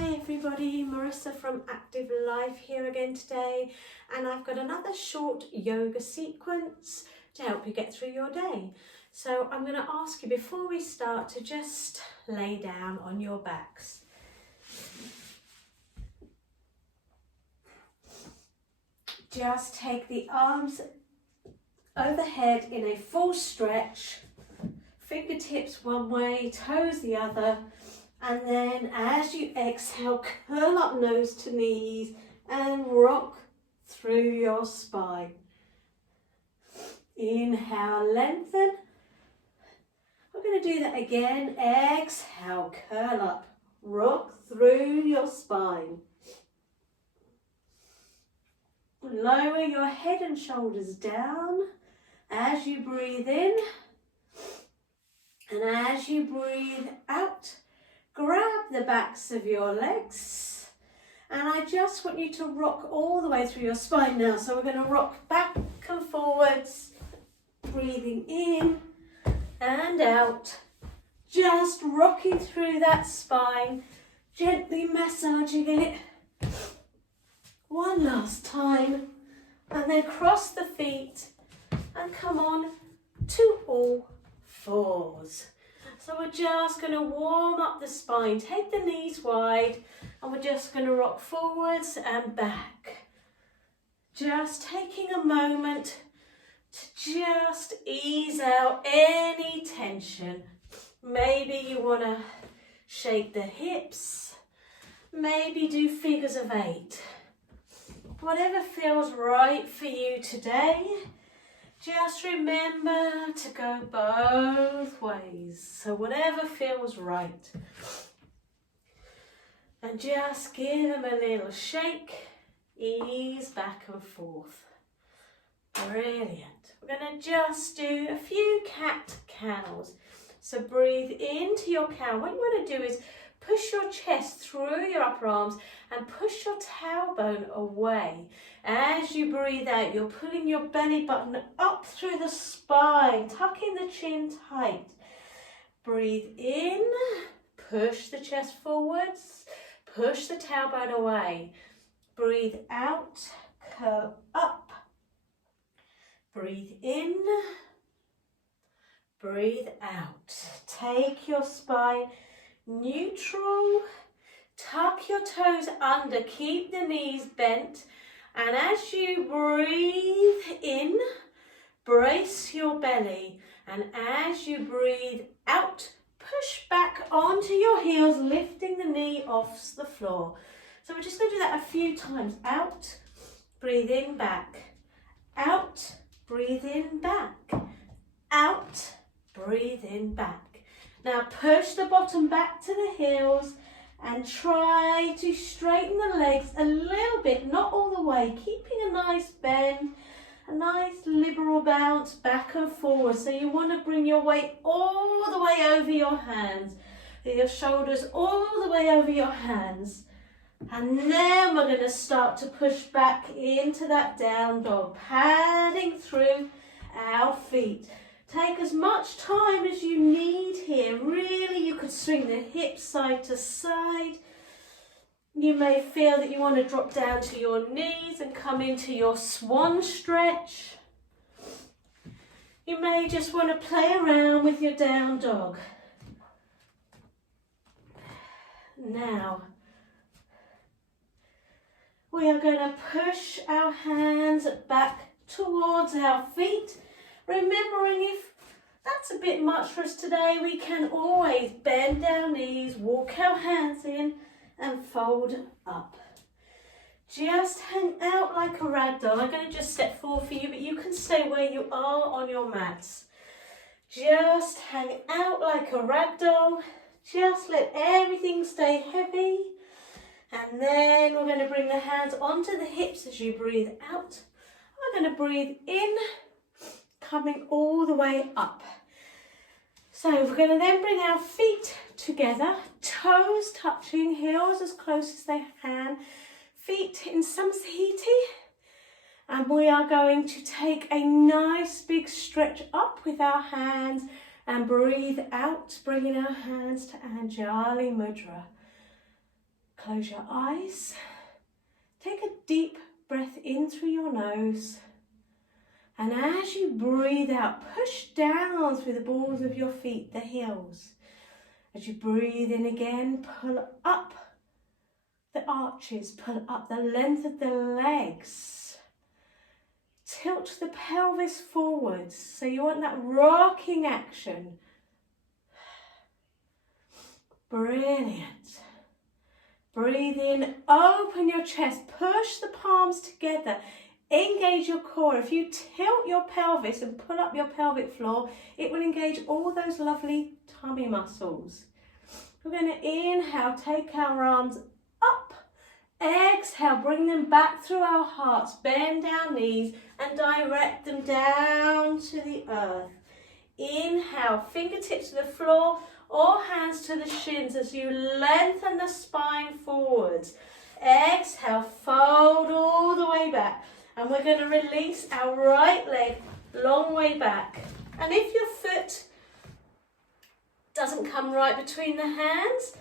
Hi everybody, Morissa from Active Life here again today, and I've got another short yoga sequence to help you get through your day. So I'm going to ask you before we start to just lay down on your backs. Just take the arms overhead in a full stretch, fingertips one way, toes the other. And then as you exhale, curl up nose to knees and rock through your spine. Inhale, lengthen. We're going to do that again. Exhale, curl up, rock through your spine. Lower your head and shoulders down as you breathe in. And as you breathe out, grab the backs of your legs, and I just want you to rock all the way through your spine now. So we're going to rock back and forwards, breathing in and out, just rocking through that spine, gently massaging it. One last time, and then cross the feet and come on to all fours. So we're just going to warm up the spine, take the knees wide, and we're just going to rock forwards and back. Just taking a moment to just ease out any tension. Maybe you want to shake the hips, maybe do figures of 8. Whatever feels right for you today. Just remember to go both ways, so whatever feels right. And just give them a little shake, ease back and forth. Brilliant. We're going to just do a few cat-cows. So breathe into your cow. What you want to do is push your chest through your upper arms and push your tailbone away. As you breathe out, you're pulling your belly button up through the spine, tucking the chin tight. Breathe in, push the chest forwards, push the tailbone away. Breathe out, curl up. Breathe in, breathe out. Take your spine neutral, tuck your toes under, keep the knees bent, and as you breathe in, brace your belly, and as you breathe out, push back onto your heels, lifting the knee off the floor. So we're just going to do that a few times. Out, breathe in, back, out, breathe in, back, out, breathe in, back. Now push the bottom back to the heels and try to straighten the legs a little bit, not all the way, keeping a nice bend, a nice liberal bounce back and forward. So you want to bring your weight all the way over your hands, your shoulders all the way over your hands. And then we're going to start to push back into that down dog, padding through our feet. Take as much time as you need here. Really, you could swing the hips side to side. You may feel that you want to drop down to your knees and come into your swan stretch. You may just want to play around with your down dog. Now, we are going to push our hands back towards our feet. Remembering if that's a bit much for us today, we can always bend our knees, walk our hands in and fold up. Just hang out like a rag doll. I'm going to just step forward for you, but you can stay where you are on your mats. Just hang out like a rag doll. Just let everything stay heavy. And then we're going to bring the hands onto the hips as you breathe out. We're going to breathe in, coming all the way up. So we're going to then bring our feet together, toes touching, heels as close as they can, feet in some seaty. And we are going to take a nice big stretch up with our hands and breathe out, bringing our hands to Anjali Mudra. Close your eyes. Take a deep breath in through your nose. And as you breathe out, push down through the balls of your feet, the heels. As you breathe in again, pull up the arches, pull up the length of the legs. Tilt the pelvis forwards, so you want that rocking action. Brilliant. Breathe in, open your chest, push the palms together, engage your core. If you tilt your pelvis and pull up your pelvic floor, it will engage all those lovely tummy muscles. We're going to inhale, take our arms up. Exhale, bring them back through our hearts, bend our knees and direct them down to the earth. Inhale, fingertips to the floor or hands to the shins as you lengthen the spine forwards. Exhale, fold all the way back. And we're going to release our right leg long way back. And if your foot doesn't come right between the hands,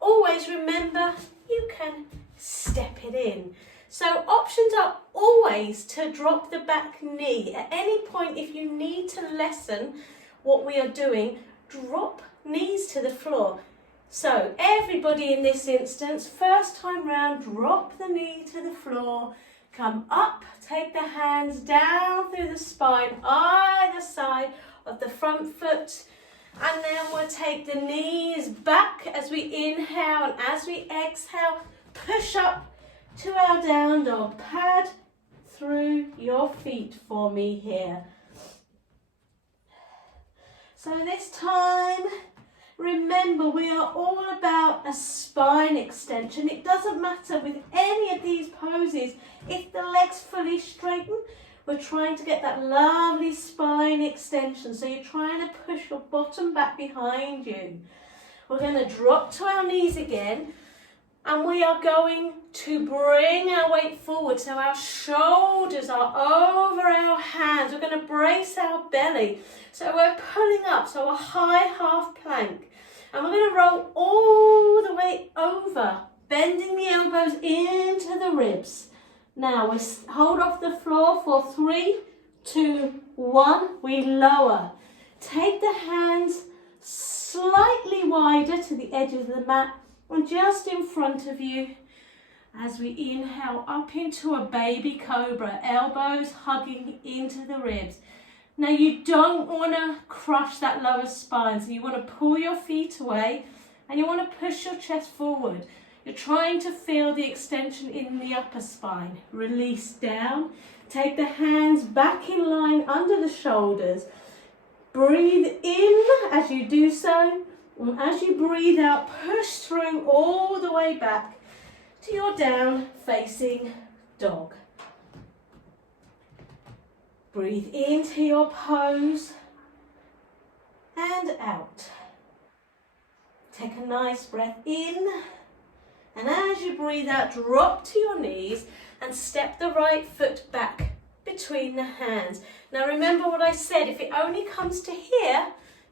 always remember you can step it in. So options are always to drop the back knee. At any point, if you need to lessen what we are doing, drop knees to the floor. So everybody in this instance, first time round, drop the knee to the floor, come up, take the hands down through the spine, either side of the front foot, and then we'll take the knees back as we inhale, and as we exhale, push up to our down dog. Pad through your feet for me here. So this time, remember, we are all about a spine extension. It doesn't matter with any of these poses. If the legs fully straighten, we're trying to get that lovely spine extension. So you're trying to push your bottom back behind you. We're going to drop to our knees again. And we are going to bring our weight forward. So our shoulders are over our hands. We're going to brace our belly. So we're pulling up. So a high half plank. And we're going to roll all the way over, bending the elbows into the ribs. Now we hold off the floor for 3, 2, 1. We lower. Take the hands slightly wider to the edges of the mat and just in front of you as we inhale up into a baby cobra, elbows hugging into the ribs. Now you don't want to crush that lower spine, so you want to pull your feet away and you want to push your chest forward. You're trying to feel the extension in the upper spine. Release down. Take the hands back in line under the shoulders. Breathe in as you do so. And as you breathe out, push through all the way back to your down facing dog. Breathe into your pose and out. Take a nice breath in. And as you breathe out, drop to your knees and step the right foot back between the hands. Now remember what I said, if it only comes to here,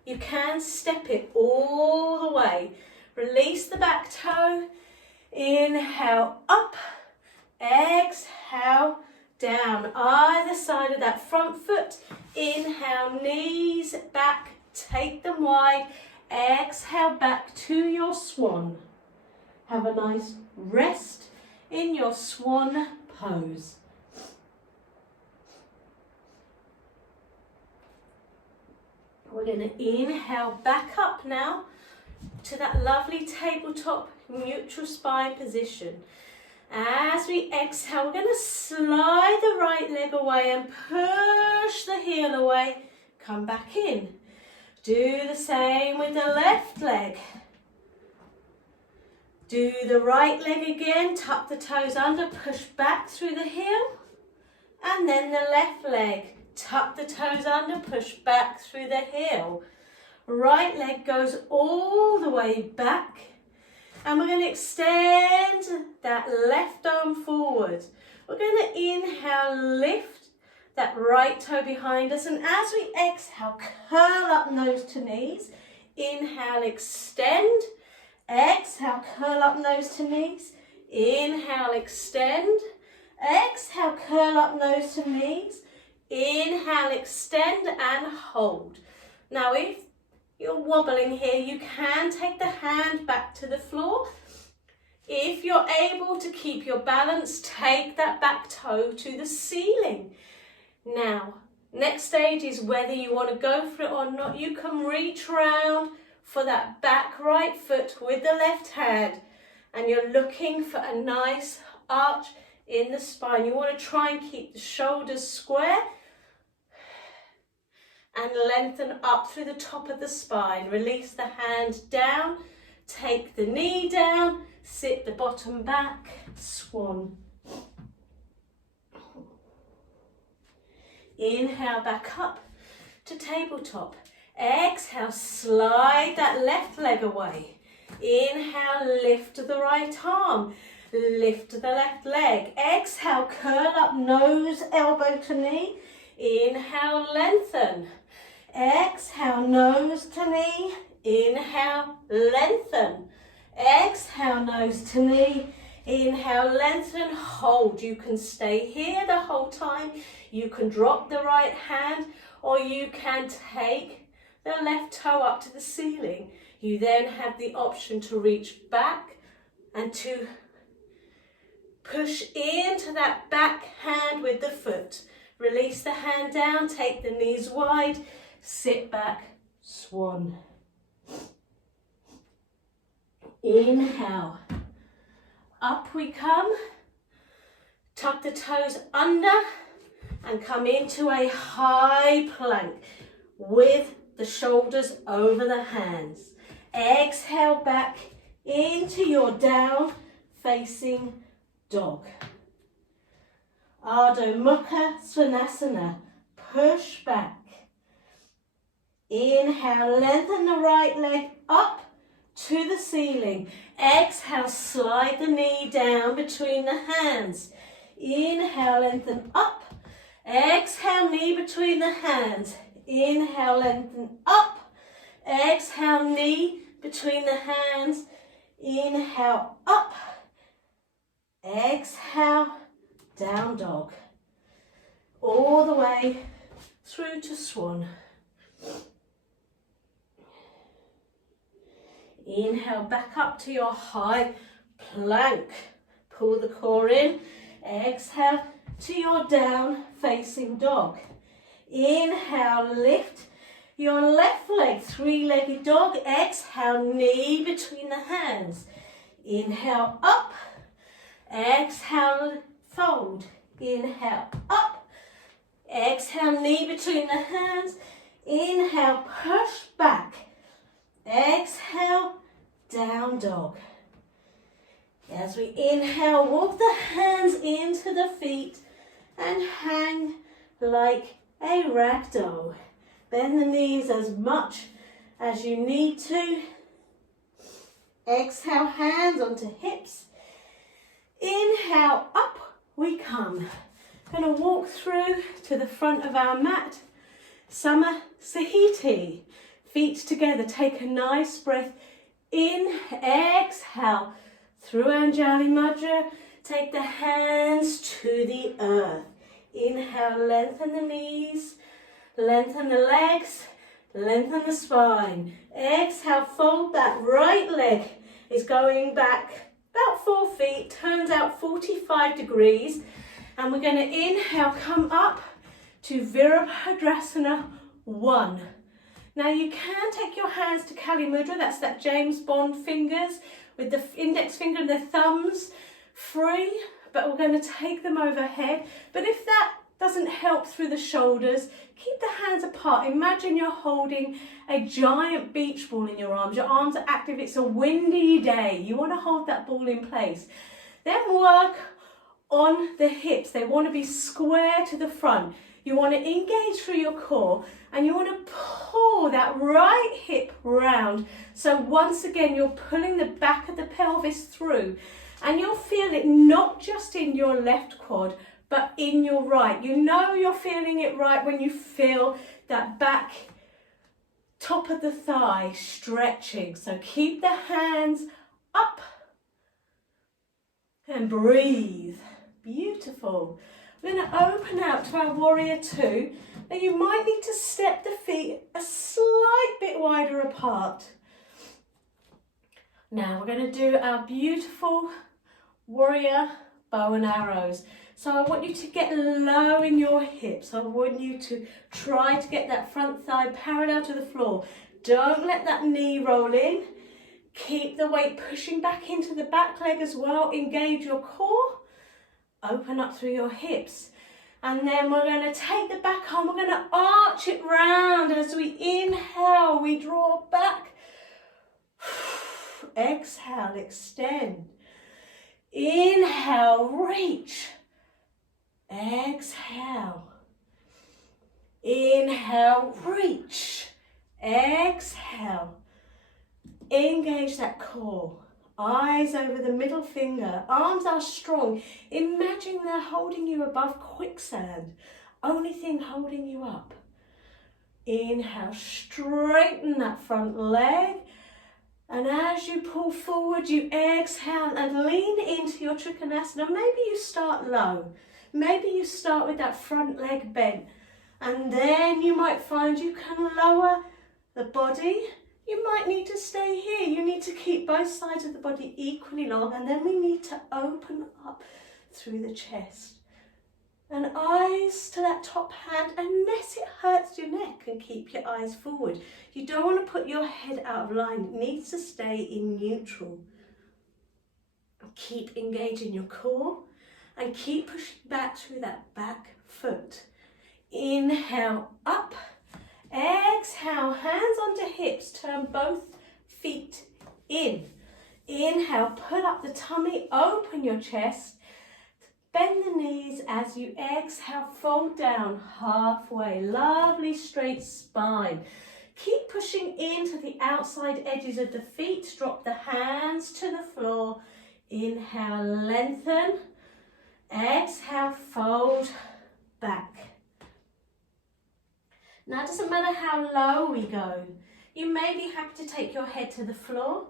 you can step it all the way. Release the back toe. Inhale up. Exhale down. Either side of that front foot. Inhale, knees back. Take them wide. Exhale back to your swan. Have a nice rest in your swan pose. We're going to inhale back up now to that lovely tabletop neutral spine position. As we exhale, we're going to slide the right leg away and push the heel away. Come back in. Do the same with the left leg. Do the right leg again, tuck the toes under, push back through the heel. And then the left leg, tuck the toes under, push back through the heel. Right leg goes all the way back. And we're going to extend that left arm forward. We're going to inhale, lift that right toe behind us. And as we exhale, curl up nose to knees. Inhale, extend. Exhale, curl up nose to knees. Inhale, extend. Exhale, curl up nose to knees. Inhale, extend and hold. Now if you're wobbling here, you can take the hand back to the floor. If you're able to keep your balance, take that back toe to the ceiling. Now, next stage is whether you want to go for it or not. You can reach round for that back right foot with the left hand, and you're looking for a nice arch in the spine. You want to try and keep the shoulders square and lengthen up through the top of the spine. Release the hand down, take the knee down, sit the bottom back, swan. Inhale, back up to tabletop. Exhale, slide that left leg away. Inhale, lift the right arm. Lift the left leg. Exhale, curl up, nose, elbow to knee. Inhale, lengthen. Exhale, nose to knee. Inhale, lengthen. Exhale, nose to knee. Inhale, lengthen, hold. You can stay here the whole time. You can drop the right hand, or you can take the left toe up to the ceiling. You then have the option to reach back and to push into that back hand with the foot. Release the hand down, take the knees wide, sit back, swan. Inhale, up we come, tuck the toes under and come into a high plank with the shoulders over the hands. Exhale back into your down facing dog. Ardha Mukha Svanasana, push back. Inhale, lengthen the right leg up to the ceiling. Exhale, slide the knee down between the hands. Inhale, lengthen up. Exhale, knee between the hands. Inhale, lengthen up. Exhale, knee between the hands. Inhale, up. Exhale, down dog. All the way through to swan. Inhale, back up to your high plank. Pull the core in. Exhale to your down facing dog. Inhale, lift your left leg, three-legged dog. Exhale, knee between the hands. Inhale, up. Exhale, fold. Inhale, up. Exhale, knee between the hands. Inhale, push back. Exhale, down dog. As we inhale, walk the hands into the feet and hang like a rag doll. Bend the knees as much as you need to. Exhale, hands onto hips. Inhale, up we come. Going to walk through to the front of our mat. Sama Sahiti. Feet together, take a nice breath in, exhale. Through Anjali Mudra, take the hands to the earth. Inhale, lengthen the knees, lengthen the legs, lengthen the spine. Exhale, fold that right leg is going back about 4 feet, turns out 45 degrees. And we're going to inhale, come up to Virabhadrasana 1. Now you can take your hands to Kali Mudra, that's that James Bond fingers, with the index finger and the thumbs free, but we're going to take them overhead. But if that doesn't help through the shoulders, keep the hands apart. Imagine you're holding a giant beach ball in your arms. Your arms are active, it's a windy day. You want to hold that ball in place. Then work on the hips. They want to be square to the front. You want to engage through your core and you want to pull that right hip round. So once again, you're pulling the back of the pelvis through and you'll feel it not just in your left quad, but in your right. You know you're feeling it right when you feel that back top of the thigh stretching. So keep the hands up, and breathe. Beautiful. We're going to open out to our warrior two. Now you might need to step the feet a slight bit wider apart. Now we're going to do our beautiful warrior bow and arrows. So I want you to get low in your hips. I want you to try to get that front thigh parallel to the floor. Don't let that knee roll in. Keep the weight pushing back into the back leg as well. Engage your core. Open up through your hips. And then we're going to take the back arm. We're going to arch it round. As we inhale, we draw back. Exhale, extend. Inhale, reach. Exhale. Inhale, reach. Exhale. Engage that core. Eyes over the middle finger. Arms are strong. Imagine they're holding you above quicksand. Only thing holding you up. Inhale, straighten that front leg. And as you pull forward, you exhale and lean into your Trikonasana. Maybe you start low. Maybe you start with that front leg bent. And then you might find you can lower the body. You might need to stay here. You need to keep both sides of the body equally long. And then we need to open up through the chest. And eyes to that top hand, unless it hurts your neck, and keep your eyes forward. You don't want to put your head out of line. It needs to stay in neutral. Keep engaging your core and keep pushing back through that back foot. Inhale, up. Exhale, hands onto hips. Turn both feet in. Inhale, put up the tummy, open your chest. Bend the knees as you exhale, fold down halfway. Lovely straight spine. Keep pushing into the outside edges of the feet. Drop the hands to the floor. Inhale, lengthen. Exhale, fold back. Now it doesn't matter how low we go. You may be happy to take your head to the floor.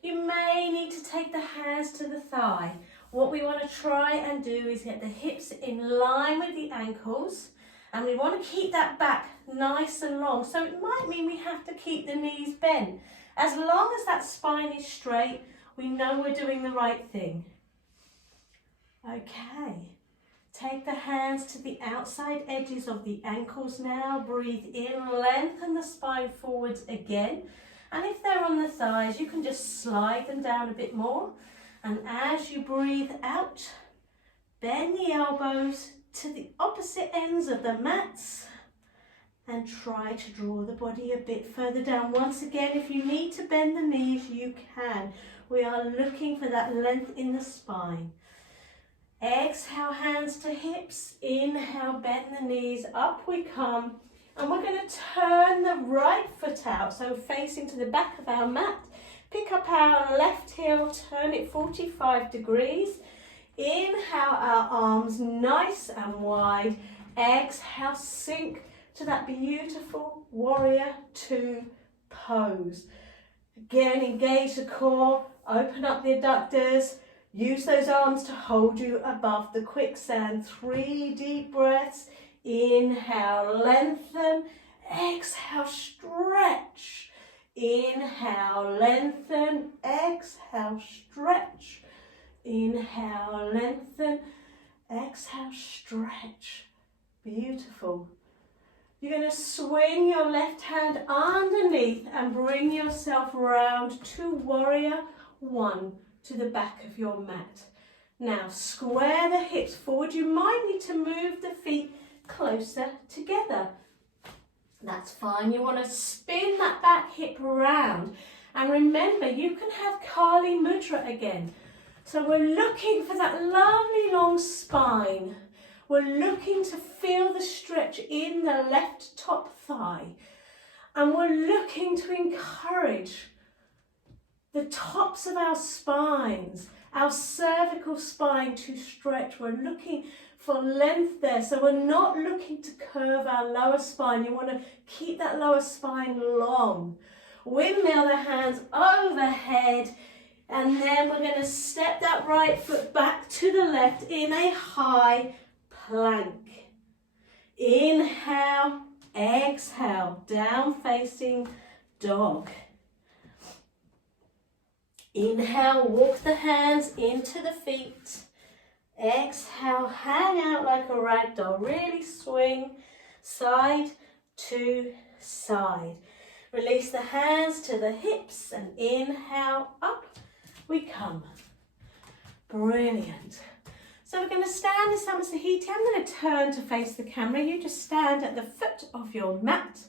You may need to take the hands to the thigh. What we want to try and do is get the hips in line with the ankles, and we want to keep that back nice and long. So it might mean we have to keep the knees bent. As long as that spine is straight, we know we're doing the right thing. Okay, take the hands to the outside edges of the ankles now. Breathe in, lengthen the spine forwards again. And if they're on the thighs, you can just slide them down a bit more. And as you breathe out, bend the elbows to the opposite ends of the mats and try to draw the body a bit further down. Once again, if you need to bend the knees, you can. We are looking for that length in the spine. Exhale, hands to hips. Inhale, bend the knees. Up we come. And we're going to turn the right foot out, so facing to the back of our mat. Pick up our left heel, turn it 45 degrees. Inhale, our arms nice and wide. Exhale, sink to that beautiful warrior two pose. Again, engage the core, open up the adductors. Use those arms to hold you above the quicksand. 3 deep breaths. Inhale, lengthen. Exhale, stretch. Inhale, lengthen. Exhale, stretch. Inhale, lengthen. Exhale, stretch. Beautiful. You're going to swing your left hand underneath and bring yourself round to warrior one to the back of your mat. Now square the hips forward. You might need to move the feet closer together. That's fine. You want to spin that back hip around. And remember, you can have Kali Mudra again. So we're looking for that lovely long spine. We're looking to feel the stretch in the left top thigh. And we're looking to encourage the tops of our spines, our cervical spine to stretch. We're looking for length there. So we're not looking to curve our lower spine. You want to keep that lower spine long. Windmill the hands overhead. And then we're going to step that right foot back to the left in a high plank. Inhale, exhale, down facing dog. Inhale, walk the hands into the feet. Exhale, hang out like a rag doll. Really swing side to side. Release the hands to the hips and inhale, up we come. Brilliant. So we're going to stand in Samasahiti. I'm going to turn to face the camera. You just stand at the foot of your mat.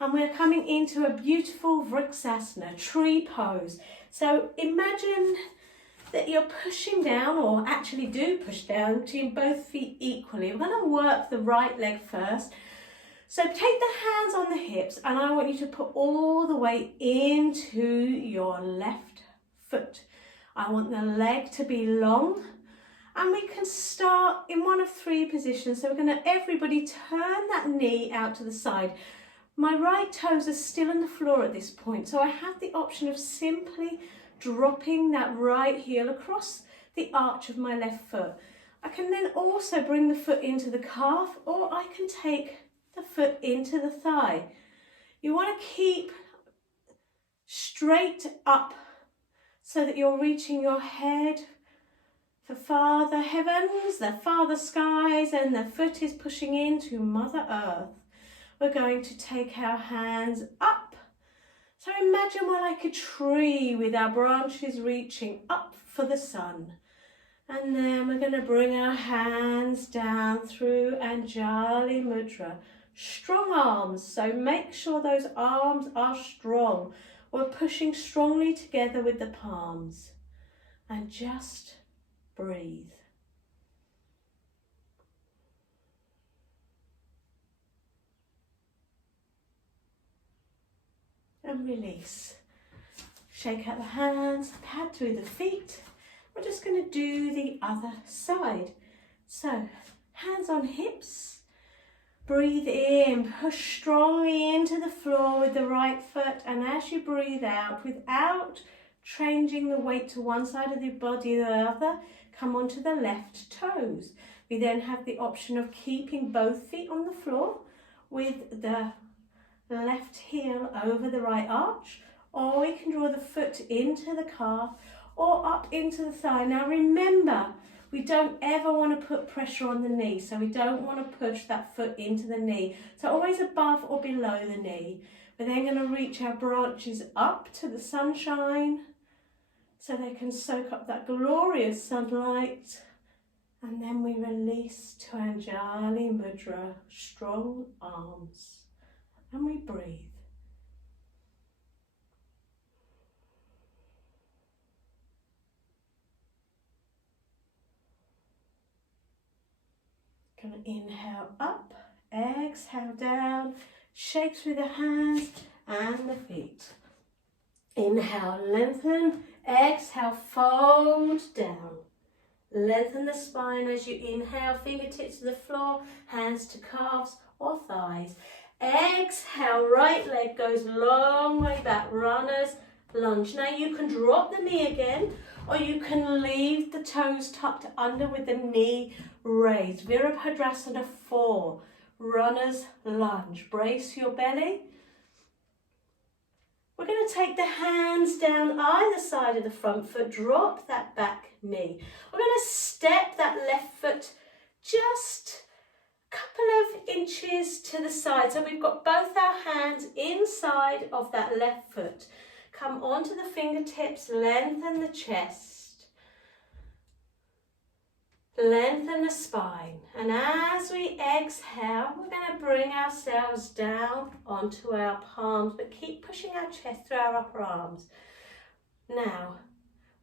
And we're coming into a beautiful Vriksasana, tree pose. So imagine that you're pushing down, or actually do push down, between both feet equally. We're going to work the right leg first. So take the hands on the hips, and I want you to put all the weight into your left foot. I want the leg to be long, and we can start in one of three positions. So we're going to, everybody, turn that knee out to the side. My right toes are still on the floor at this point, so I have the option of simply dropping that right heel across the arch of my left foot. I can then also bring the foot into the calf, or I can take the foot into the thigh. You want to keep straight up so that you're reaching your head for Father Heavens, the Father Skies, and the foot is pushing into Mother Earth. We're going to take our hands up. So imagine we're like a tree with our branches reaching up for the sun. And then we're going to bring our hands down through Anjali Mudra. Strong arms, so make sure those arms are strong. We're pushing strongly together with the palms. And just breathe. And release. Shake out the hands, pad through the feet. We're just going to do the other side. So, hands on hips. Breathe in, push strongly into the floor with the right foot, and as you breathe out, without changing the weight to one side of the body or the other, come onto the left toes. We then have the option of keeping both feet on the floor with the left heel over the right arch, or we can draw the foot into the calf or up into the thigh. Now remember, we don't ever want to put pressure on the knee, so we don't want to push that foot into the knee. So always above or below the knee. We're then going to reach our branches up to the sunshine so they can soak up that glorious sunlight. And then we release to Anjali Mudra, strong arms. And we breathe. Gonna inhale up, exhale down, shake through the hands and the feet. Inhale, lengthen, exhale, fold down. Lengthen the spine as you inhale, fingertips to the floor, hands to calves or thighs. Exhale, right leg goes long way back, runner's lunge. Now you can drop the knee again, or you can leave the toes tucked under with the knee raised. Virabhadrasana 4, runner's lunge. Brace your belly. We're going to take the hands down either side of the front foot, drop that back knee. We're going to step that left foot just a couple of inches to the side. So we've got both our hands inside of that left foot. Come onto the fingertips, lengthen the chest, lengthen the spine. And as we exhale, we're going to bring ourselves down onto our palms, but keep pushing our chest through our upper arms. Now,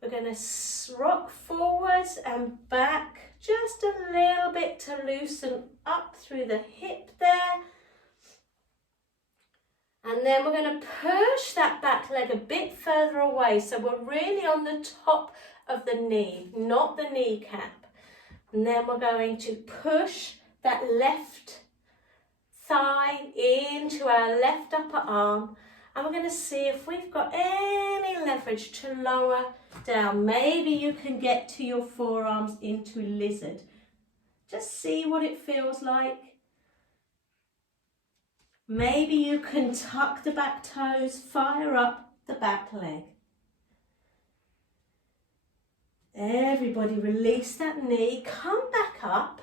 we're going to rock forwards and back just a little bit to loosen up through the hip there. And then we're going to push that back leg a bit further away. So we're really on the top of the knee, not the kneecap. And then we're going to push that left thigh into our left upper arm. And we're going to see if we've got any leverage to lower down. Maybe you can get to your forearms into lizard. Just see what it feels like. Maybe you can tuck the back toes, fire up the back leg. Everybody release that knee, come back up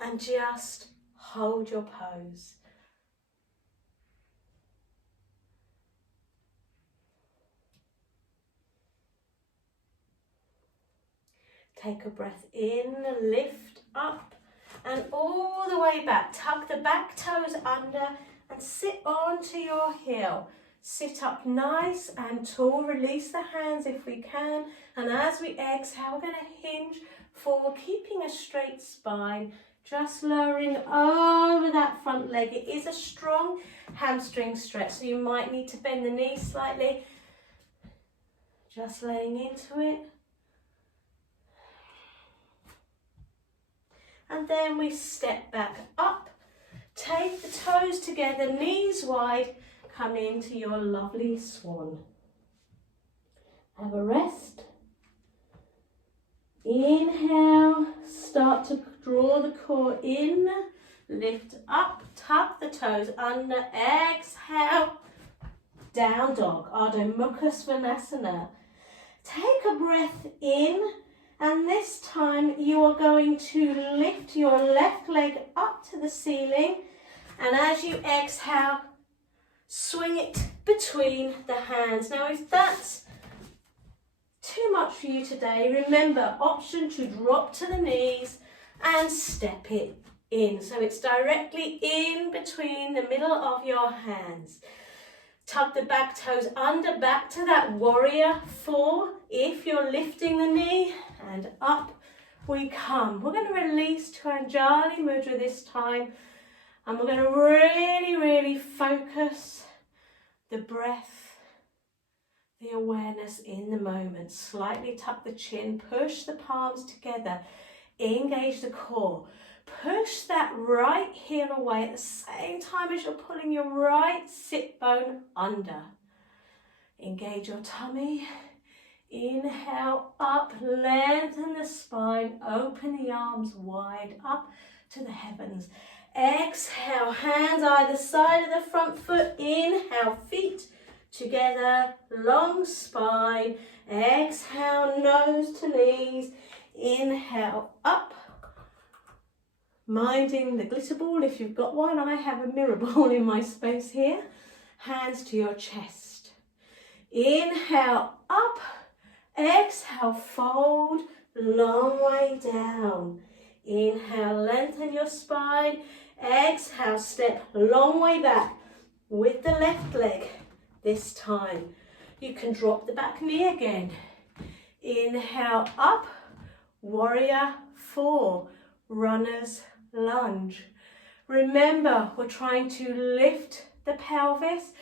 and just hold your pose. Take a breath in, lift up and all the way back. Tuck the back toes under and sit onto your heel. Sit up nice and tall. Release the hands if we can. And as we exhale, we're going to hinge forward, keeping a straight spine. Just lowering over that front leg. It is a strong hamstring stretch, so you might need to bend the knee slightly. Just laying into it. And then we step back up. Take the toes together, knees wide. Come into your lovely swan. Have a rest. Inhale, start to draw the core in, lift up, tuck the toes under, exhale, down dog, Ardha Mukha Svanasana. Take a breath in, and this time you are going to lift your left leg up to the ceiling, and as you exhale, swing it between the hands. Now if that's too much for you today, remember, option to drop to the knees and step it in. So it's directly in between the middle of your hands. Tuck the back toes under, back to that warrior 4 if you're lifting the knee, and up we come. We're going to release to Anjali Mudra this time, and we're going to really focus the breath, the awareness in the moment. Slightly tuck the chin, push the palms together, engage the core. Push that right heel away at the same time as you're pulling your right sit bone under. Engage your tummy. Inhale up, lengthen the spine, open the arms wide up to the heavens. Exhale, hands either side of the front foot. Inhale, feet together, long spine. Exhale, nose to knees. Inhale, up. Minding the glitter ball if you've got one. I have a mirror ball in my space here. Hands to your chest. Inhale, up. Exhale, fold, long way down. Inhale, lengthen your spine. Exhale, step long way back with the left leg. This time you can drop the back knee again. Inhale, up, warrior 4, runner's lunge. Remember, we're trying to lift the pelvis,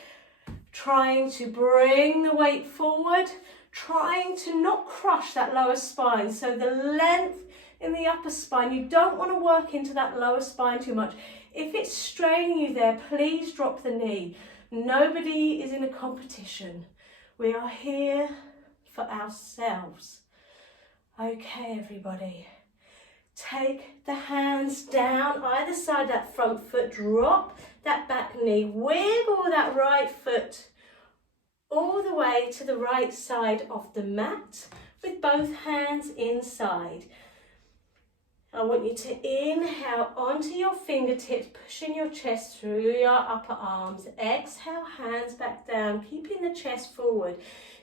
trying to bring the weight forward, trying to not crush that lower spine. So the length in the upper spine, you don't want to work into that lower spine too much. If it's straining you there, please drop the knee. Nobody is in a competition. We are here for ourselves. Okay, everybody. Take the hands down either side that front foot. Drop that back knee. Wiggle that right foot all the way to the right side of the mat with both hands inside. I want you to inhale onto your fingertips, pushing your chest through your upper arms. Exhale, hands back down, keeping the chest forward.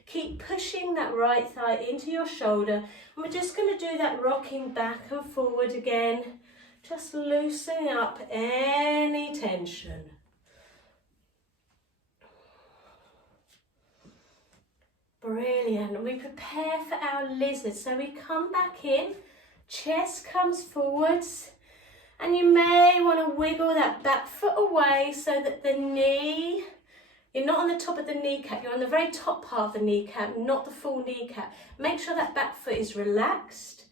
Keep pushing that right thigh into your shoulder. And we're just going to do that rocking back and forward again, just loosening up any tension. Brilliant. We prepare for our lizard. So we come back in. Chest comes forwards, and you may want to wiggle that back foot away so that the knee, you're not on the top of the kneecap, you're on the very top part of the kneecap, not the full kneecap. Make sure that back foot is relaxed,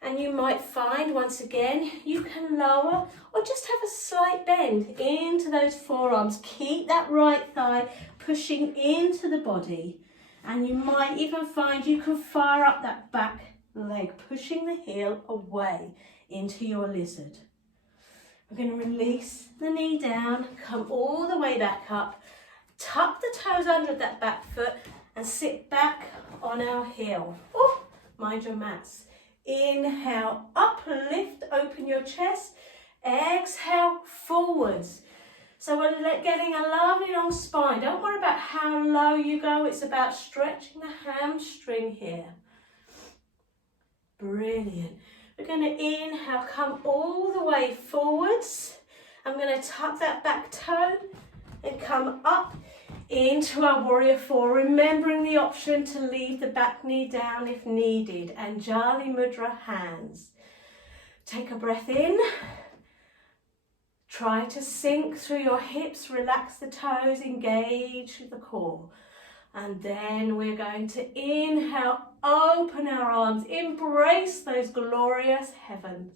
and you might find, once again, you can lower or just have a slight bend into those forearms. Keep that right thigh pushing into the body, and you might even find you can fire up that back leg, pushing the heel away into your lizard. We're going to release the knee down, come all the way back up, tuck the toes under that back foot and sit back on our heel. Oh, mind your mats. Inhale, uplift, open your chest. Exhale, forwards. So we're getting a lovely long spine. Don't worry about how low you go. It's about stretching the hamstring here. Brilliant. We're going to inhale, come all the way forwards. I'm going to tuck that back toe and come up into our warrior four, remembering the option to leave the back knee down if needed. Anjali Mudra, hands. Take a breath in. Try to sink through your hips, relax the toes, engage the core. And then we're going to inhale, open our arms, embrace those glorious heavens.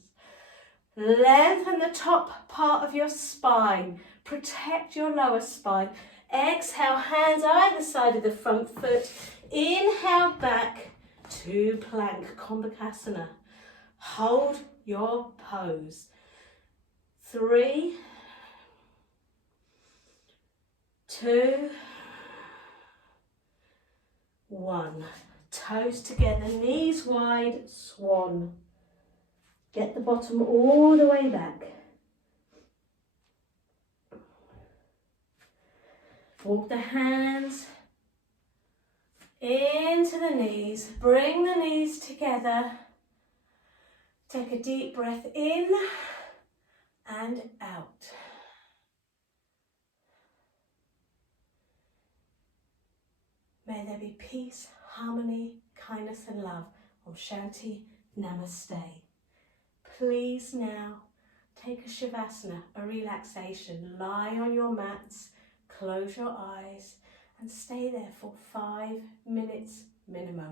Lengthen the top part of your spine, protect your lower spine. Exhale, hands either side of the front foot. Inhale back to plank, Kumbhakasana. Hold your pose. 3, 2, 1. Toes together, knees wide, swan. Get the bottom all the way back. Walk the hands into the knees. Bring the knees together. Take a deep breath in and out. May there be peace, harmony, kindness and love. Om Shanti, Namaste. Please now take a Shavasana, a relaxation. Lie on your mats, close your eyes and stay there for 5 minutes minimum.